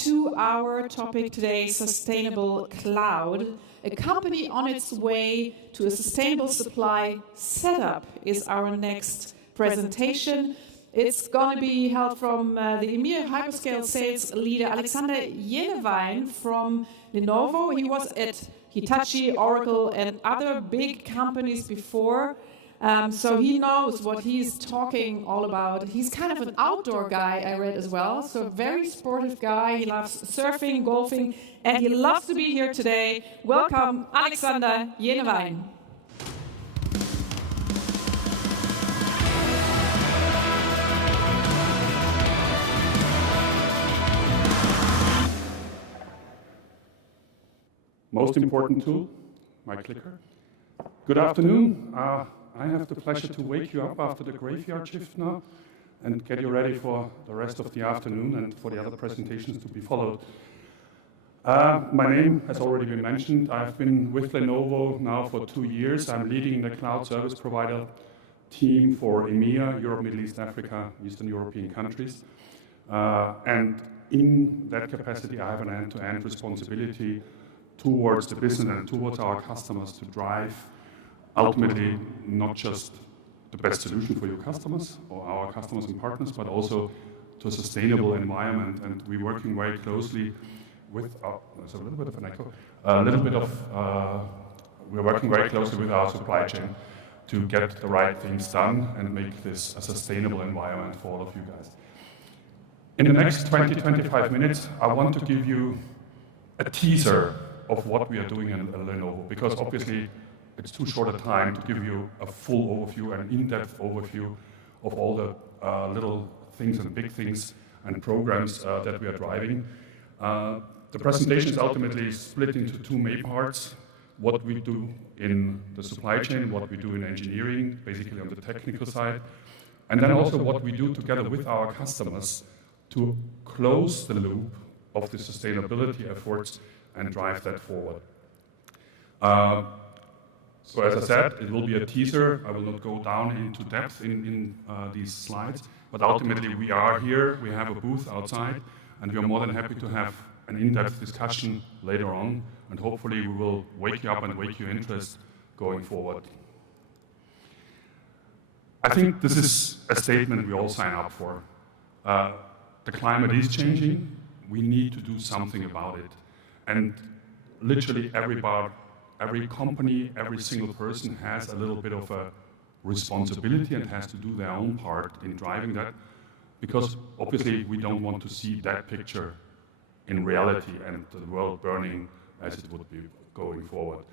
to our topic today, Sustainable Cloud. A company on its way to a sustainable supply setup is our next presentation. It's going to be held from the EMEA Hyperscale Sales Leader, Jenewein from Lenovo. He was at Hitachi, Oracle, and other big companies before. So he knows what he's talking all about. He's kind of an outdoor guy, I read as well. So a very sportive guy. He loves surfing, golfing, and he loves to be here today. Welcome, Jenewein. Most important tool, my clicker. Good afternoon. I have the pleasure to wake you up after the graveyard shift now and get you ready for the rest of the afternoon and for the other presentations to be followed. My name has already been mentioned. I've been with Lenovo now for 2 years. I'm leading the cloud service provider team for EMEA, Europe, Middle East, Africa, Eastern European countries. And in that capacity, I have an end-to-end responsibility towards the business and towards our customers to drive ultimately not just the best solution for your customers or our customers and partners, but also to a sustainable environment. And we're working very closely with there's a little bit of an echo, we're working very closely with our supply chain to get the right things done and make this a sustainable environment for all of you guys. In the next 20-25 minutes, I want to give you a teaser of what we are doing in Lenovo, because obviously it's too short a time to give you a full overview and in-depth overview of all the little things and big things and programs that we are driving. The presentation is ultimately split into 2 main parts: what we do in the supply chain, what we do in engineering, basically on the technical side, and then also what we do together with our customers to close the loop of the sustainability efforts and drive that forward. So as I said, it will be a teaser. I will not go down into depth in these slides, but ultimately we are here, we have a booth outside, and we are more than happy to have an in-depth discussion later on, and hopefully we will wake you up and wake your interest going forward. I think this is a statement we all sign up for. The climate is changing, we need to do something about it. And literally every company, every single person has a little bit of a responsibility and has to do their own part in driving that, because obviously we don't want to see that picture in reality and the world burning as it would be going forward.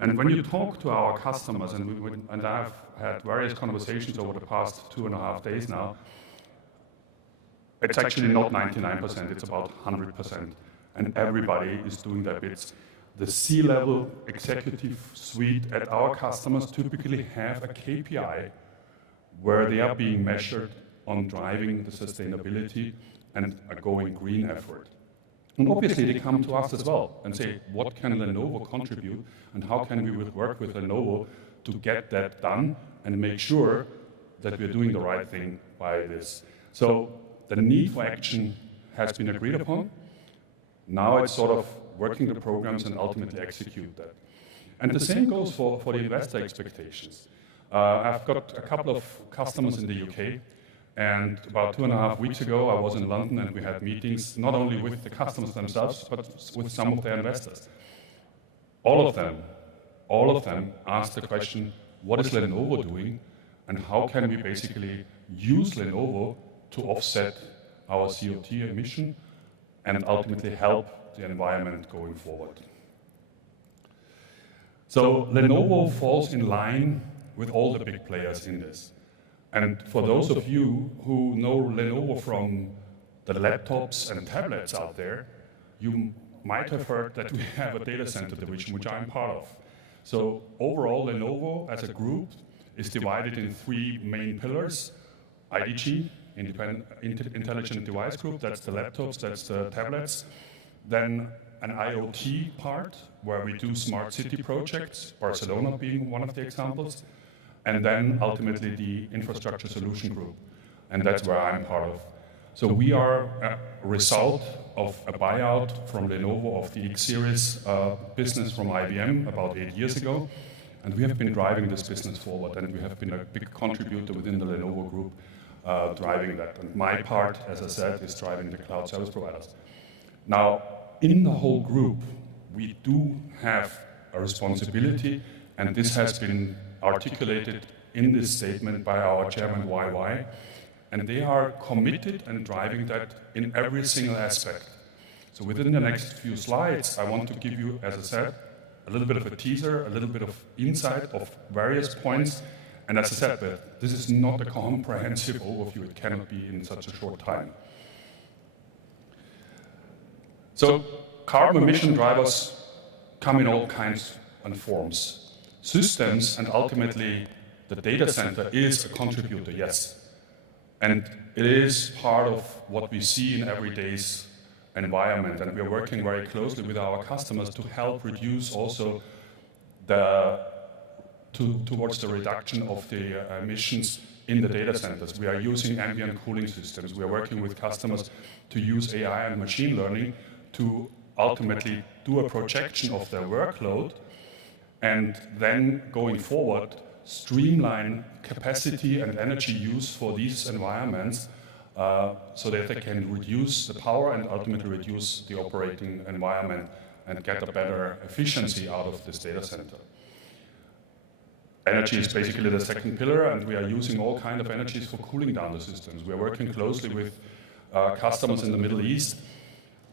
And when you talk to our customers, and I've had various conversations over the past 2.5 days now, it's actually not 99%, it's about 100%. And everybody is doing their bits. The C-level executive suite at our customers typically have a KPI where they are being measured on driving the sustainability and a going green effort. And obviously they come to us as well and say, what can Lenovo contribute and how can we work with Lenovo to get that done and make sure that we're doing the right thing by this. So the need for action has been agreed upon. Now it's sort of working the programs and ultimately execute that. And the same goes for the investor expectations. I've got a couple of customers in the UK, and about 2.5 weeks ago I was in London and we had meetings not only with the customers themselves, but with some of their investors. All of them asked the question, what is Lenovo doing and how can we basically use Lenovo to offset our CO2 emission and ultimately help the environment going forward. So Lenovo falls in line with all the big players in this. And for those of you who know Lenovo from the laptops and tablets out there, you might have heard that we have a data center division, which I'm part of. So overall, Lenovo as a group is divided in 3 main pillars: IDG, Intelligent Device Group, that's the laptops, that's the tablets. Then an IoT part, where we do smart city projects, Barcelona being one of the examples. And then ultimately the Infrastructure Solution Group, and that's where I'm part of. So we are a result of a buyout from Lenovo of the X series business from IBM about 8 years ago. And we have been driving this business forward, and we have been a big contributor within the Lenovo group driving that. And my part, as I said, is driving the cloud service providers. Now, in the whole group, we do have a responsibility, and this has been articulated in this statement by our chairman, YY, and they are committed and driving that in every single aspect. So within the next few slides, I want to give you, as I said, a little bit of a teaser, a little bit of insight of various points. And as I said, but this is not a comprehensive overview. It cannot be in such a short time. So carbon emission drivers come in all kinds and forms. Systems and ultimately the data center is a contributor, yes. And it is part of what we see in everyday's environment, and we are working very closely with our customers to help reduce also towards the reduction of the emissions in the data centers. We are using ambient cooling systems. We are working with customers to use AI and machine learning to ultimately do a projection of their workload, and then going forward, streamline capacity and energy use for these environments so that they can reduce the power and ultimately reduce the operating environment and get a better efficiency out of this data center. Energy is basically the second pillar, and we are using all kinds of energies for cooling down the systems. We are working closely with customers in the Middle East,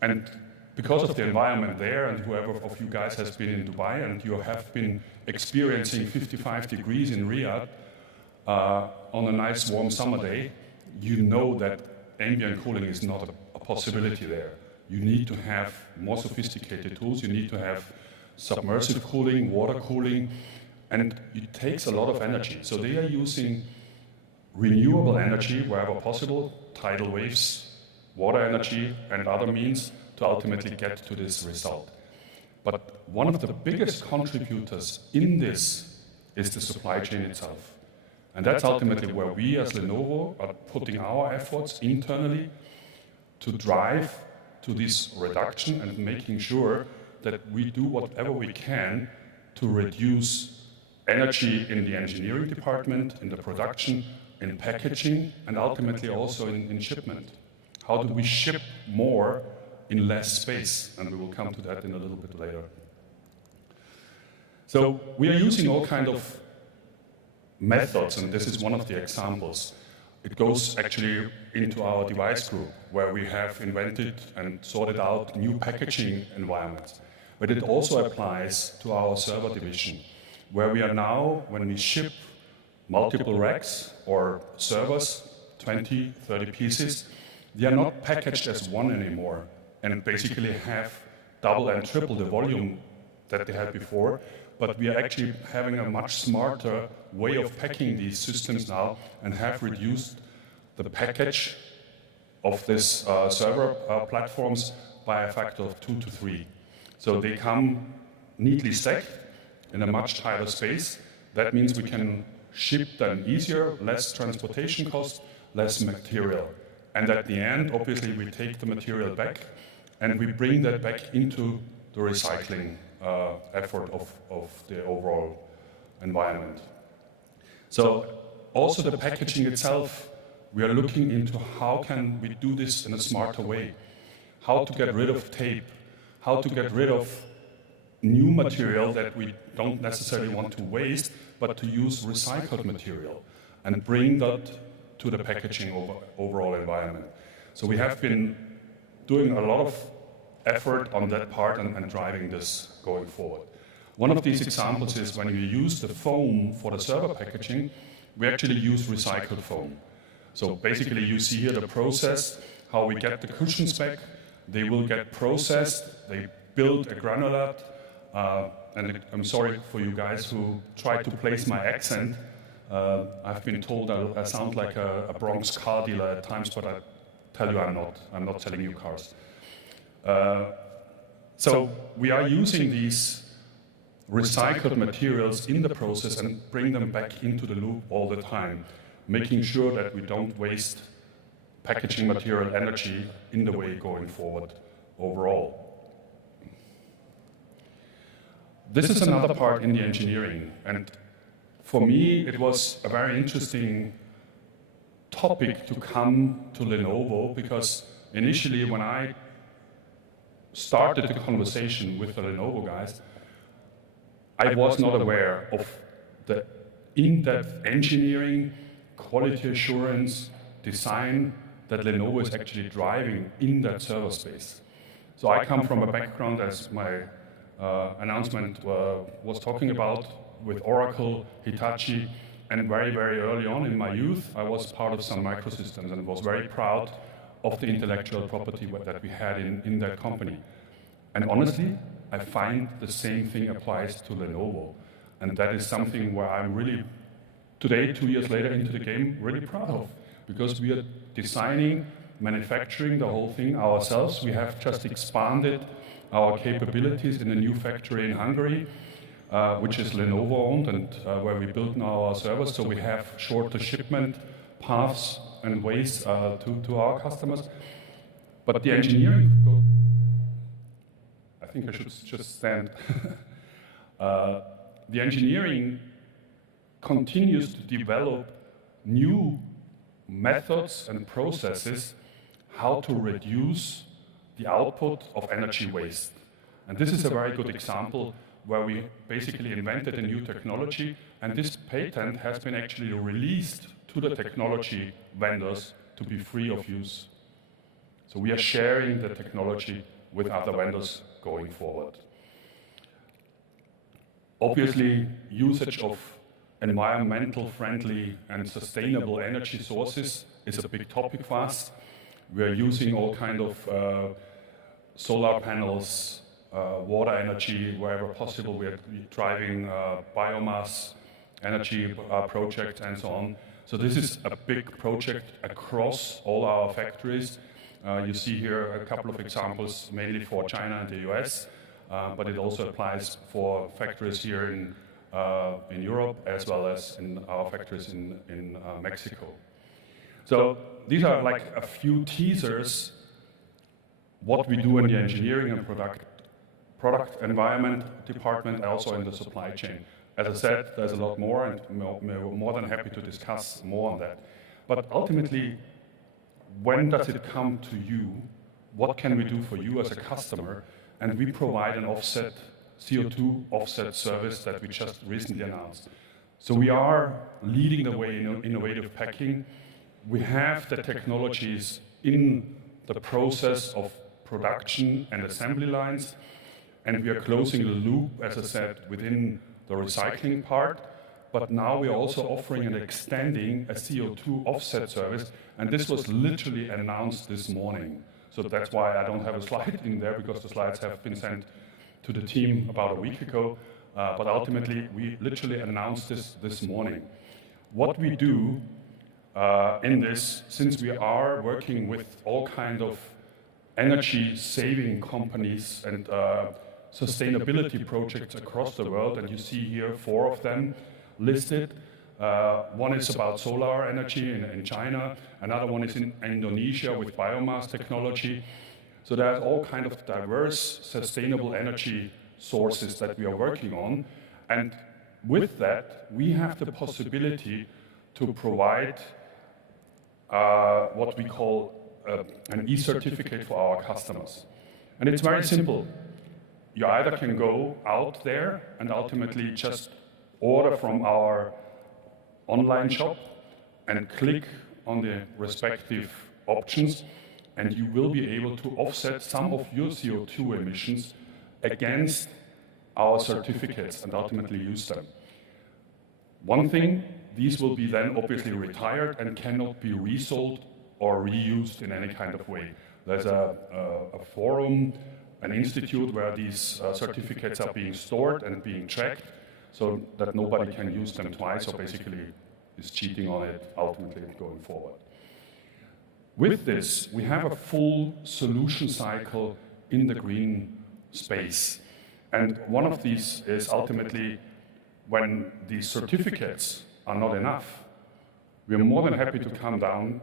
and because of the environment there, and whoever of you guys has been in Dubai and you have been experiencing 55 degrees in Riyadh on a nice warm summer day, you know that ambient cooling is not a possibility there. You need to have more sophisticated tools. You need to have submersive cooling, water cooling, and it takes a lot of energy. So they are using renewable energy wherever possible, tidal waves, water energy, and other means to ultimately get to this result. But one of the biggest contributors in this is the supply chain itself. And that's ultimately where we as Lenovo are putting our efforts internally to drive to this reduction and making sure that we do whatever we can to reduce energy in the engineering department, in the production, in packaging, and ultimately also in shipment. How do we ship more in less space? And we will come to that in a little bit later. So we are using all kinds of methods, and this is one of the examples. It goes actually into our device group, where we have invented and sorted out new packaging environments. But it also applies to our server division, where we are now, when we ship multiple racks or servers, 20, 30 pieces, they are not packaged as one anymore, and basically have double and triple the volume that they had before. But we are actually having a much smarter way of packing these systems now and have reduced the package of this server platforms by a factor of 2 to 3. So they come neatly stacked in a much tighter space. That means we can ship them easier, less transportation cost, less material. And at the end, obviously, we take the material back and we bring that back into the recycling effort of the overall environment. So also the packaging itself, we are looking into how can we do this in a smarter way, how to get rid of tape, how to get rid of new material that we don't necessarily want to waste, but to use recycled material and bring that to the packaging overall environment. So we have been doing a lot of effort on that part and driving this going forward. One of these examples is when you use the foam for the server packaging, we actually use recycled foam. So basically you see here the process, how we get the cushions back. They will get processed, they build a granulate, and I'm sorry for you guys who try to place my accent. I've been told I sound like a Bronx car dealer at times, but I tell you I'm not. I'm not selling you cars. So we are using these recycled materials in the process and bring them back into the loop all the time, making sure that we don't waste packaging material energy in the way going forward overall. This is another part in the engineering, and for me it was a very interesting topic to come to Lenovo, because initially when I started the conversation with the Lenovo guys, I was not aware of the in-depth engineering, quality assurance, design that Lenovo is actually driving in that server space. So I come from a background, as my announcement was talking about, with Oracle, Hitachi, and very, very early on in my youth, I was part of Sun Microsystems and was very proud of the intellectual property that we had in that company. And honestly, I find the same thing applies to Lenovo. And that is something where I'm really, today, 2 years later into the game, really proud of. Because we are designing, manufacturing the whole thing ourselves. We have just expanded our capabilities in a new factory in Hungary, which is Lenovo owned, and where we build now our servers. So we have shorter shipment paths and ways to our customers. But the engineering, I think I should just stand. The engineering continues to develop new methods and processes how to reduce the output of energy waste. And this is a very good example where we basically invented a new technology, and this patent has been actually released to the technology vendors to be free of use. So we are sharing the technology with other vendors going forward. Obviously, usage of environmental friendly and sustainable energy sources is a big topic for us. We are using all kind of solar panels, water energy, wherever possible. We are driving biomass energy projects and so on. So this is a big project across all our factories. You see here a couple of examples, mainly for China and the US, but it also applies for factories here in Europe, as well as in our factories in Mexico. So these are like a few teasers what we do in the engineering and product environment department, also in the supply chain. As I said, there's a lot more, and we're more than happy to discuss more on that. But ultimately, when does it come to you? What can we do for you as a customer? And we provide an offset, CO2 offset service that we just recently announced. So we are leading the way in innovative packing. We have the technologies in the process of production and assembly lines, and we are closing the loop, as I said, within the recycling part. But now we are also offering and extending a CO2 offset service, and this was literally announced this morning. So that's why I don't have a slide in there, because the slides have been sent to the team about a week ago. But ultimately, we literally announced this morning. What we do in this, since we are working with all kinds of energy-saving companies and sustainability projects across the world, and you see here 4 of them listed. One is about solar energy in China, another one is in Indonesia with biomass technology. So there's all kind of diverse sustainable energy sources that we are working on, and with that we have the possibility to provide what we call an e-certificate for our customers. And it's very simple. You either can go out there and ultimately just order from our online shop and click on the respective options, and you will be able to offset some of your CO2 emissions against our certificates and ultimately use them. One thing, these will be then obviously retired and cannot be resold or reused in any kind of way. There's a forum, an institute where these certificates are being stored and being checked, so that nobody can use them twice, or basically is cheating on it ultimately going forward. With this, we have a full solution cycle in the green space. And one of these is ultimately when these certificates are not enough, we are more than happy to come down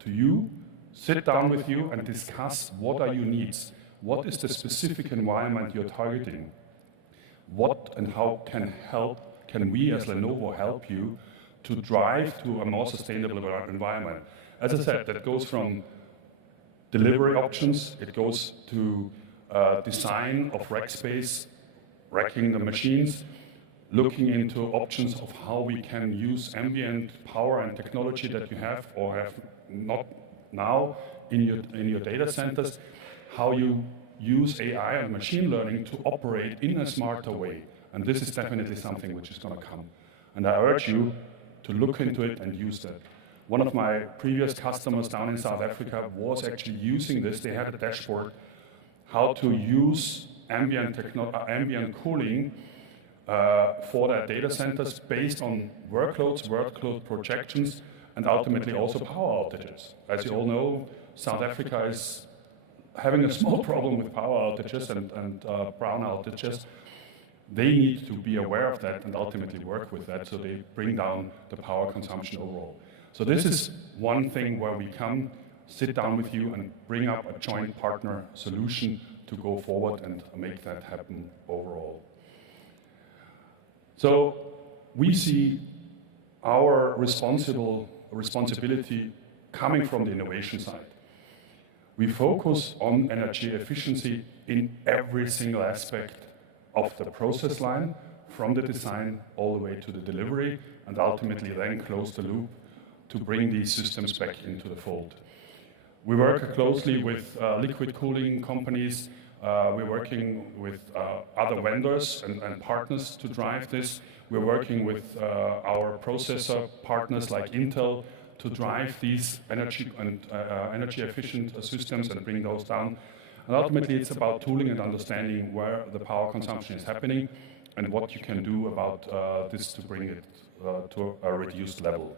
to you sit down with you and discuss what are your needs, what is the specific environment you're targeting, what and how can we as Lenovo help you to drive to a more sustainable environment. As I said, that goes from delivery options, it goes to design of rack space, racking the machines, looking into options of how we can use ambient power and technology that you have or have not now in your data centers, how you use AI and machine learning to operate in a smarter way. And this is definitely something which is going to come. And I urge you to look into it and use that. One of my previous customers down in South Africa was actually using this. They had a dashboard, how to use ambient cooling for their data centers based on workload projections, and ultimately also power outages. As you all know, South Africa is having a small problem with power outages and brown outages. They need to be aware of that and ultimately work with that so they bring down the power consumption overall. So this is one thing where we come, sit down with you and bring up a joint partner solution to go forward and make that happen overall. So we see our responsibility coming from the innovation side. We focus on energy efficiency in every single aspect of the process line, from the design all the way to the delivery, and ultimately then close the loop to bring these systems back into the fold. We work closely with liquid cooling companies. We're working with other vendors and partners to drive this. We're working with our processor partners like Intel to drive these energy efficient systems and bring those down. And ultimately, it's about tooling and understanding where the power consumption is happening and what you can do about this to bring it to a reduced level.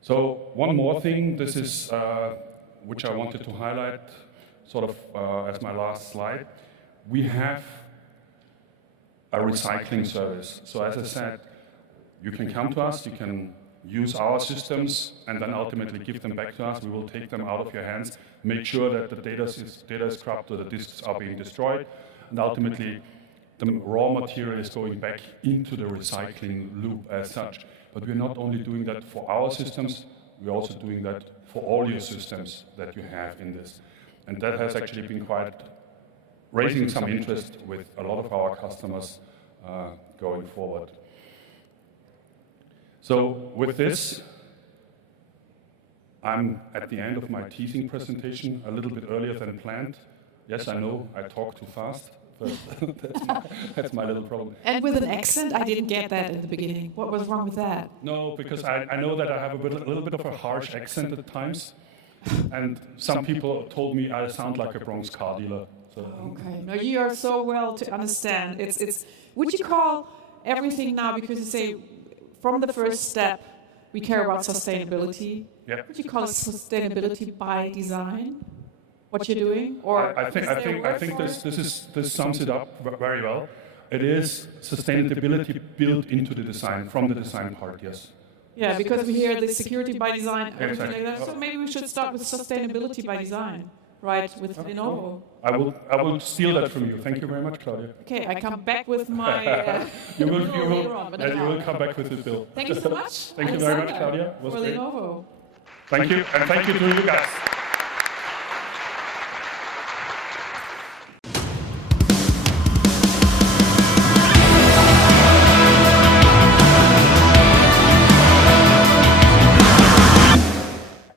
So one more thing, this is which I wanted to highlight sort of as my last slide. We have a recycling service. So as I said, you can come to us, you can use our systems, and then ultimately give them back to us. We will take them out of your hands, make sure that the data is scrubbed or the disks are being destroyed, and ultimately the raw material is going back into the recycling loop as such. But we're not only doing that for our systems, we're also doing that for all your systems that you have in this. And that has actually been quite raising some interest with a lot of our customers going forward. So with this, I'm at the end of my teasing presentation, a little bit earlier than planned. Yes, I know I talk too fast, but that's my little problem. And with an accent, I didn't get that at the beginning. What was wrong with that? No, because I know that I have a little bit of a harsh accent at times, and some people told me I sound like a Bronx car dealer. So. Okay, no, you are so well to understand. Would you call everything now, because you say from the first step we care about sustainability? Yeah. Would you call it sustainability by design? What you're doing, or I think this sums it up very well. It is sustainability built into the design, from the design part, yes. Yeah, because we hear the security by design, everything exactly. like that. So maybe we should start with sustainability by design, right? With Lenovo. I will steal that from you. Thank you very much, Claudia. Okay, I come back with my. You will come back with the bill. Thank you so much. Thank you very much, Claudia. For Lenovo. Thank you, and thank you to you guys.